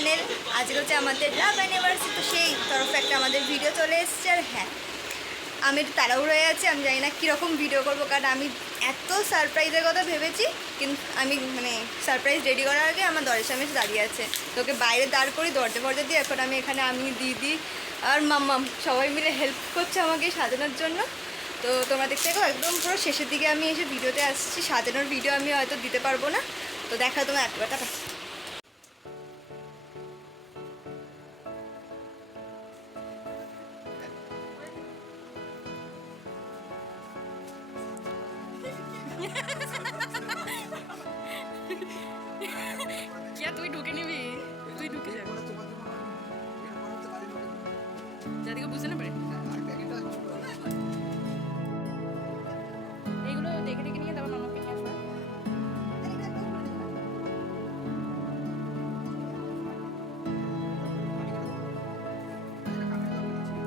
Channel. আজকে হচ্ছে আমাদের লাভ অ্যানিভার্সারি, তো সেই তরফে একটা আমাদের ভিডিও চলে এসেছে। আর হ্যাঁ, আমি একটু তাড়াহুড়ো হয়ে আছি, আমি জানি না কীরকম ভিডিও করবো, কারণ আমি এত সারপ্রাইজের কথা ভেবেছি, কিন্তু আমি মানে সারপ্রাইজ রেডি করার আগে আমার দরজার সামনে এসে দাঁড়িয়ে আছে, তোকে বাইরে দাঁড় করি দরজা ফরজা দিয়ে। এখন আমি এখানে আমি দিদি আর মাম্মাম সবাই মিলে হেল্প করছে আমাকে সাজানোর জন্য। তো তোমরা দেখতে থাকো, একদম পুরো শেষের দিকে আমি এসে ভিডিওতে আসছি। সাজানোর ভিডিও আমি হয়তো দিতে পারবো না, তো দেখা তোমার একবারটা। তুই ঢুকে নিবি, তুই ঢুকে যাবি যাদিকে বুঝতে না পারে। এইগুলো দেখে দেখে নিয়ে তারপর মামাকে নিয়ে আসবে।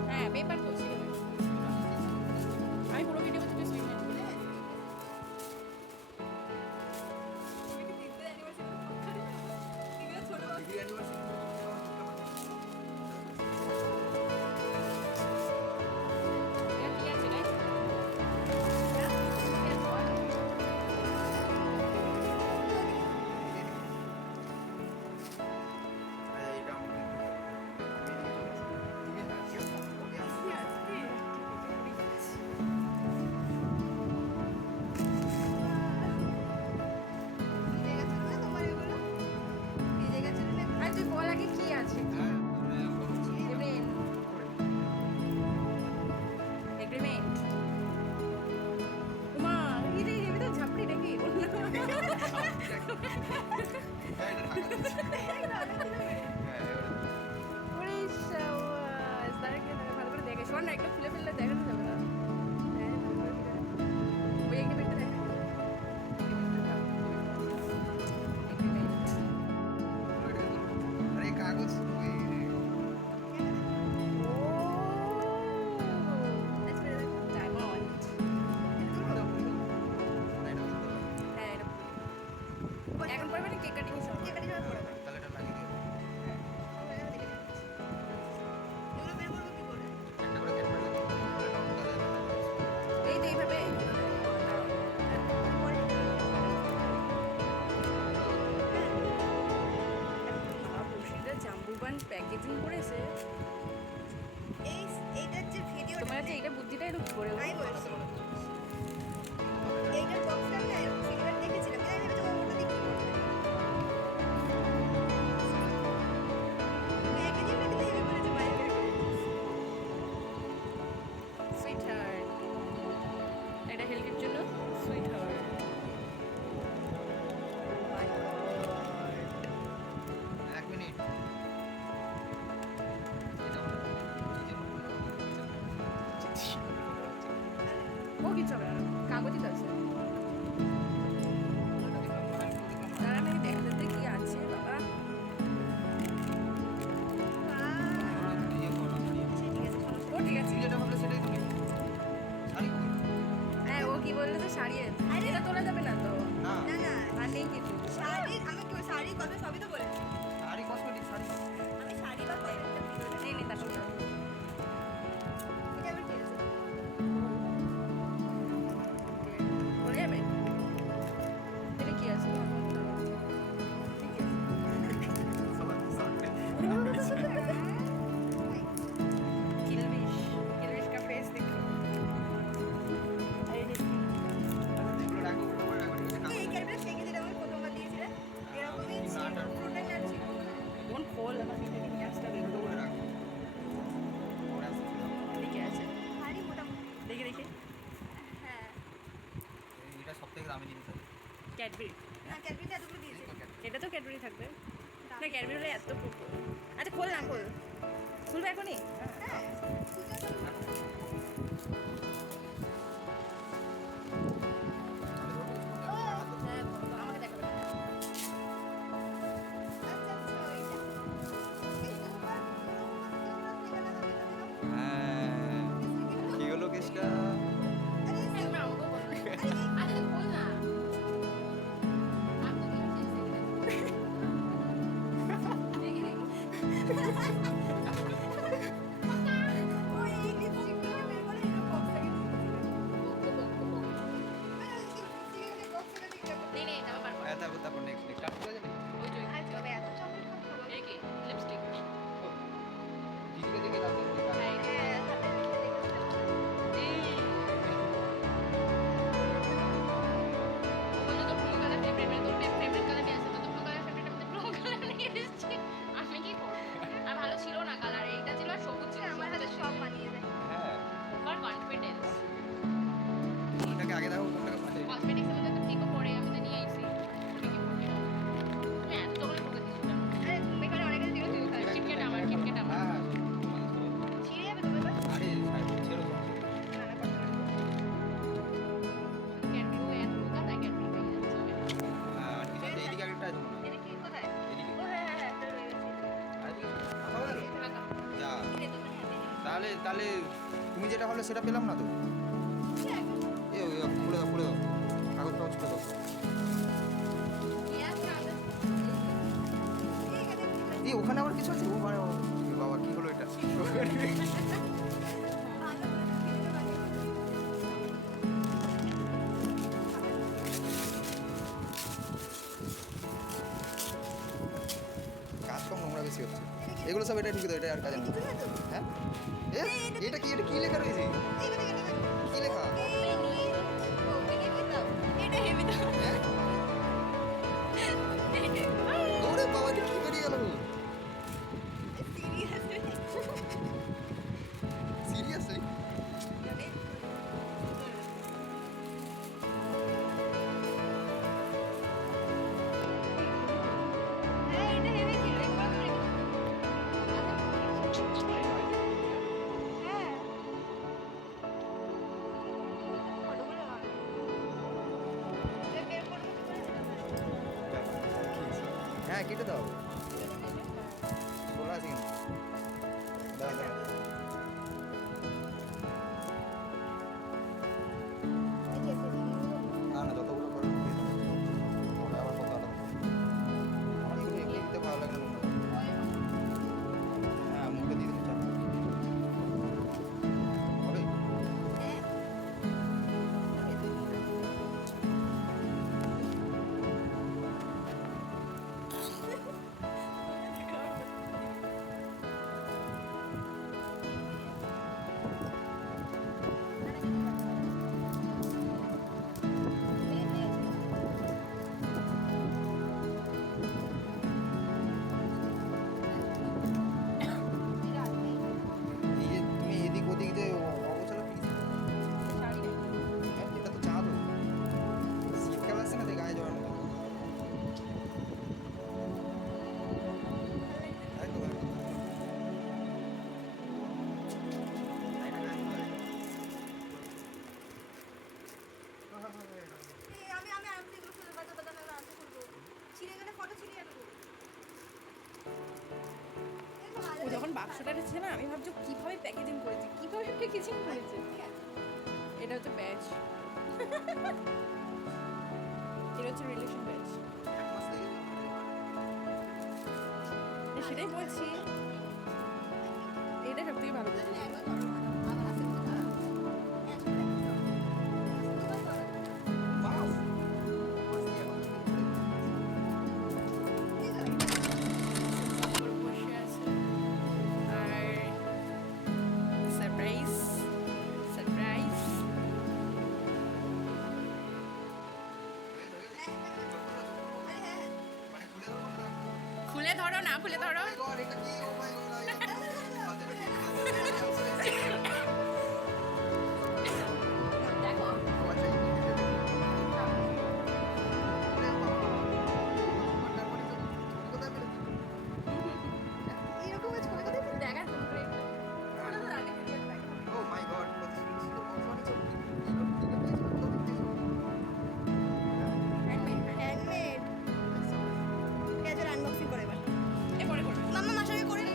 হ্যাঁ পেপার বলছি, আমি পুরো ভিডিও করতে তুই বল আগে কি আছে। এগ্রিমেন্ট উমা এই তো ঝাপড়ি নাকি ভালো করে দেখে শোন না, একটু খুলে ফেললে দেখানো যাবে না। ওই এগ্রিমেন্টটা দেখা কাগজ এখন পড়বে না, কেক কাটিং সব কেক কাটিং সব পড়বে। তাহলে এটা লাগিয়ে দিও। এগুলো বের করব কি করে? একটা করে ক্যাট করে দাও। এই তো এইভাবে জাম্বুবান প্যাকেজিং করেছে। এইটার যে ভিডিও তোমার যে এইটা বুদ্ধিটা একটু করে আমি বলছি এইটার বক্সটা না সিলভার দেখেছিলাম, আমি ভেবেছিলাম ওটা দেখি প্যাকেজিংটা কিন্তু হেভি করেছে বাইরে। সুইট হার্ট, এটা হেলথের জন্য সুইট হার্ট। এক মিনিট ও কিছু হবে না, কাগজই তো আছে। তারা আমি দেখাতে কি আছে বাবা। ও ঠিক আছে, যেটা হবে সেটাই তুমি শাড়ি। হ্যাঁ ও কি বললো যে শাড়ি এটা তোলা যাবে না তো। না না আর নেই কিছু শাড়ি, আমি কি শাড়ি কথা সবই তো বলেছি। শাড়ি কসমেটিক শাড়ি, আমি শাড়ি কথা নেই নেই তারপর এটা আবার কি আছে বলে যাবে। এটা কি আছে किल्विश, किल्विश का फेस देखो। এই ক্যারেক্টার শেখে যেটা আমি প্রথমবার দিয়েছিলাম এরকমই ছিল, ফ্রুটটা না ছিল। কোন ফল আমার এটা নিয়ে আসতে হবে এগুলো করে রাখো। ঠিক আছে ভারী মোটামুটি দেখে দেখে। হ্যাঁ এটা সবথেকে দামি জিনিস আছে ক্যাডবেরি। না ক্যাডবেরিটা এতগুলো দিয়েছে, এটা তো ক্যাডবেরি থাকবে না, ক্যাডবেরি হলে এত পুরো। আচ্ছা খোল না, খোল খুলবে এখনই। হ্যাঁ আমাকে দেখাবে। হ্যাঁ কি হলো কেসটা? ওই এই লিপস্টিকগুলো বের করে এরকম box থেকে नहीं नहीं तब पर হ্যাঁ তারপর নেক্সট কাট করে যাবে वो जो আজ তবে এত চকলেট খাবো एक ही लिपस्टिक জিকে দেখে রাতে है হ্যাঁ হাতে রেখে वो बोलो तो ब्लू कलर फेवरेट मेरे तो फेवरेट कलर नहीं আছে তো ব্লু কালার ফেভারিট আমি ব্লু কালার নিয়ে এসেছি আমি কি করব আর ভালো ছিল না কালার এইটা ছিল আর সবুজ ছিল আমার হাতে সব মানিয়ে দেয় হ্যাঁ ওভার কনফিডেন্স কোনটাকে আগে দেখো কোনটাকে পরে কসমেটিক্স এর মধ্যে তো টিকো পরে আমি তো নিয়ে আইছি ঠিকই পড়বে তুমি এত চকলেট ঢুকে দিছো আরে এখানে অনেক কিছু তুইও খাই কিটকেট আমার কিটকেট আমার হ্যাঁ ছিঁড়ে যাবে তুমি এবার আরে ছেড়ো না না করতে পারবো ক্যাডবি ও এত ঢুকা তাই ক্যাডবি পেয়ে যাচ্ছে হ্যাঁ আর কিছু এইদিকে একটা আছে মনে হয় এটা কি কোথায় এদিকে ও হ্যাঁ হ্যাঁ হ্যাঁ রয়ে গেছে আর এদিকে কোথাও গেল? ঢাকা যা ছিঁড়ে তো হ্যাঁ তাহলে তুমি যেটা হলো সেটা পেলাম না তো এ ওই খুলে দাও কাগজ টাগজ খুলে দাও এই ওখানে আবার কিছু আছে ও মানে এ বাবা কি হলো এটা কাজ কম নোংরা বেশি হচ্ছে এগুলো সব এটা ঠিক তো এটা আর কাজে না হ্যাঁ এ এটা কি লেখা রয়েছে কি লেখা হ্যাঁ ওরে বাবা এটা কি বেরিয়ে গেল সিরিয়াসলি হ্যাঁ কেটে দাও বলা আছে কিন্তু দাঁড়া না না যতগুলো করে ওটা আবার কত আলাদা আমার এগুলো এমনি দিতে ভালো লাগে না হ্যাঁ মুখে দিয়ে দিতে চাপ হবে এই যে তুমি এদিক ওদিক যে অগোছালো কি এটা তো চা তো শীতকাল আসছে না যে গায়ে জড়ানো একদম আমি আমি আনতে এগুলো খুলে বাদা বাদা না আনতে খুলবো ছিঁড়ে গেলে ফটো ছিঁড়ে যাবে ও যখন বাক্সটা রেখেছে না আমি ভাবছি কিভাবে প্যাকেজিং করেছে এটা হচ্ছে ব্যাচ এটা হচ্ছে রিলেশন ব্যাচ এক মাস লেগে সেটাই বলছি এটা সব থেকে ভালো জিনিস। বাহ ওপর বসে আছে আর সারপ্রাইজ সারপ্রাইজ খুলে ধরো না খুলে ধরো দেখো এরকম ছবি কথা দেখা তুমি হ্যান্ডমেড পেঁয়াজের আনবক্সিং করে এবার এ করে করে মাম্মা মাসাকে করে নি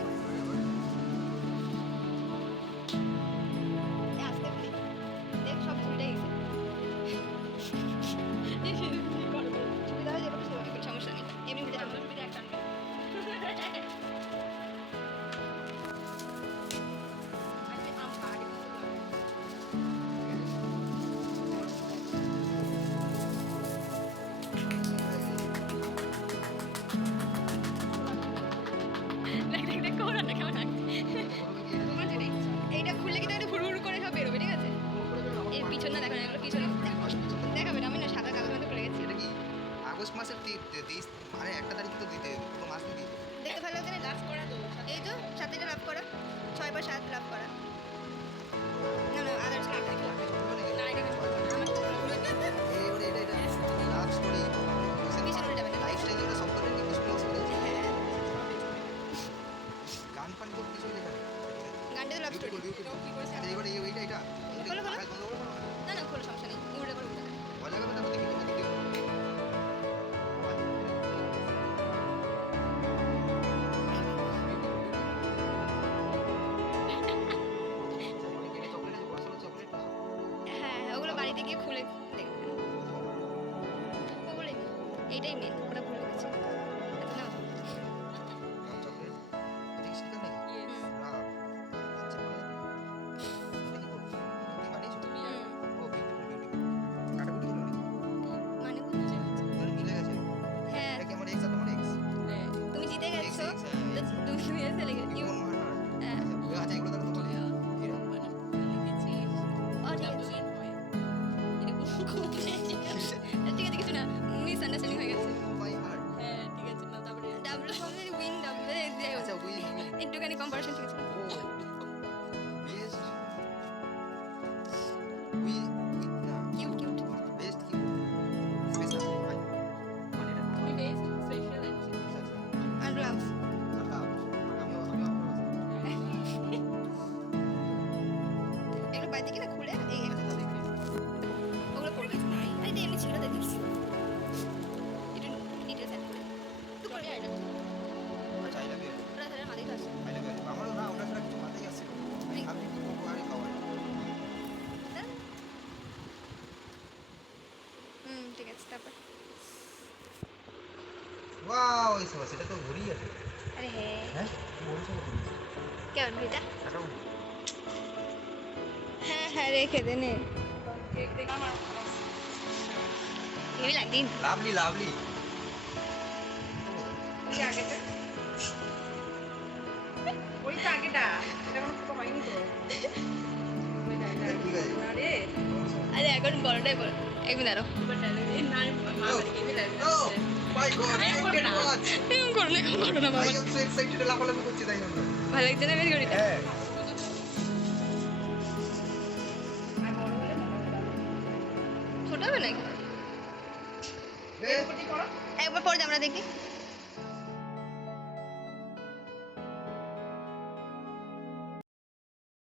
23 মানে একটা তারিখ তো দিতে হবে, পুরো মাস দিতে হবে। দেখতে ভালো লাগছে না? লাভ করা তো এই তো 7 এটা লাভ করা, 6 বা 7 লাভ করা। না না আদার্স লাভ না এটা কিছু করবো না। আমার তো ভালো লাগে। এবারে এটা লাভ স্টোরি পিছনে উল্টে যাবে না। লাইফস্টাইল এর সব করে নিয়ে স্কুল অসুবিধা হচ্ছে। হ্যাঁ গান ফান করতে কিছু লেখা নেই। গানটা তো লাভ স্টোরি। এটাও কি করেছে? আচ্ছা এবারে এটা খোলো, খোলো। আকাশ বন্ধ করো না। না না কোনো সমস্যা নেই, উল্টে করে উল্টে যাবে। ভয় লাগাবে না ওদিকে ওদিকে হ্যাঁ হ্যাঁ ওগুলো বাড়িতে গিয়ে খুলে দেখবে। ওগুলোই এইটাই মেন, ওটা ভুলে গেছি। আচ্ছা নাও। চকলেট এটা স্টিকার নাকি Yes. রাব আচ্ছা দেখি করব কি বানিয়েছো তুমি হুম, ও বিউটিফুল কাটাকুটি হলো নাকি মানে বুঝছে। তাহলে মিলে গেছে হ্যাঁ এটা কি আমার এক্স আর তোমার এক্স হ্যাঁ। তুমি জিতে এক্স গেছো। এক্স তো তুমি এসে লেগে কি কোন মার হ্যাঁ আচ্ছা এগুলো তাহলে তোমার লিখেছিস। ও ঠিক আছে। WN হয়। এরকম করে। ঠিক আছে কিছু না, মিস আন্ডারস্ট্যান্ডিং হয়ে গেছে। মাই হার্ট হ্যাঁ, ঠিক আছে না তারপরে ডাব্লিউ ফর্মে উইন ডাব্লিউ আচ্ছা উই একটুখানি কম্পারিশন ঠিক আছে। ও বেস্ট উই না কিউট কিউট। বেস্ট কি বেস্ট ভাই মানে এটা তুমি বেস্ট স্পেশাল আছে। আর লাভ এগুলো বাইরে থেকে না খুলে এই ওগুলো পড়ে গেছে। আরে এটা এমনি ছিল তাই দেখছি। একটু ডিটেলস অ্যাড করে একটু করে এটা চাই লাগে ওরা তাদের মাথায় তো আছে। আমারও না ওটা ছাড়া কিছু মাথায় আসছে আপনি কি করবো আরে খাওয়ার ঠিক আছে তারপর ওয়াও এই সব সেটা তো ঘুরি আছে আরে হ্যাঁ হ্যাঁ বলছো কেমন ভিটা? কাটাও হ্যাঁ হ্যাঁ রেখে দে নে। কেক দেখে আমার হেভি লাগছে। লাভলি লাভলি ওই আগেটা ওই তো আগেটা এটা আমার তো হয়নি তো ওইটা ঠিক আছে আরে আরে এখন বড়টাই বড়। এক মিনিট দাঁড়াও। এবার ডায়লগ এই না মা বাড়ি গিয়ে ও মাই গড আরে করবে না। এরকম করো না, এরকম করো না বাবা। আই এম সো এক্সাইটেড লাফালাফি করছি তাই জন্য ভালো লাগছে না বের করিটা? হ্যাঁ আর বড় হলে ছোট হবে নাকি? বেশ করো একবার পরে আমরা দেখি।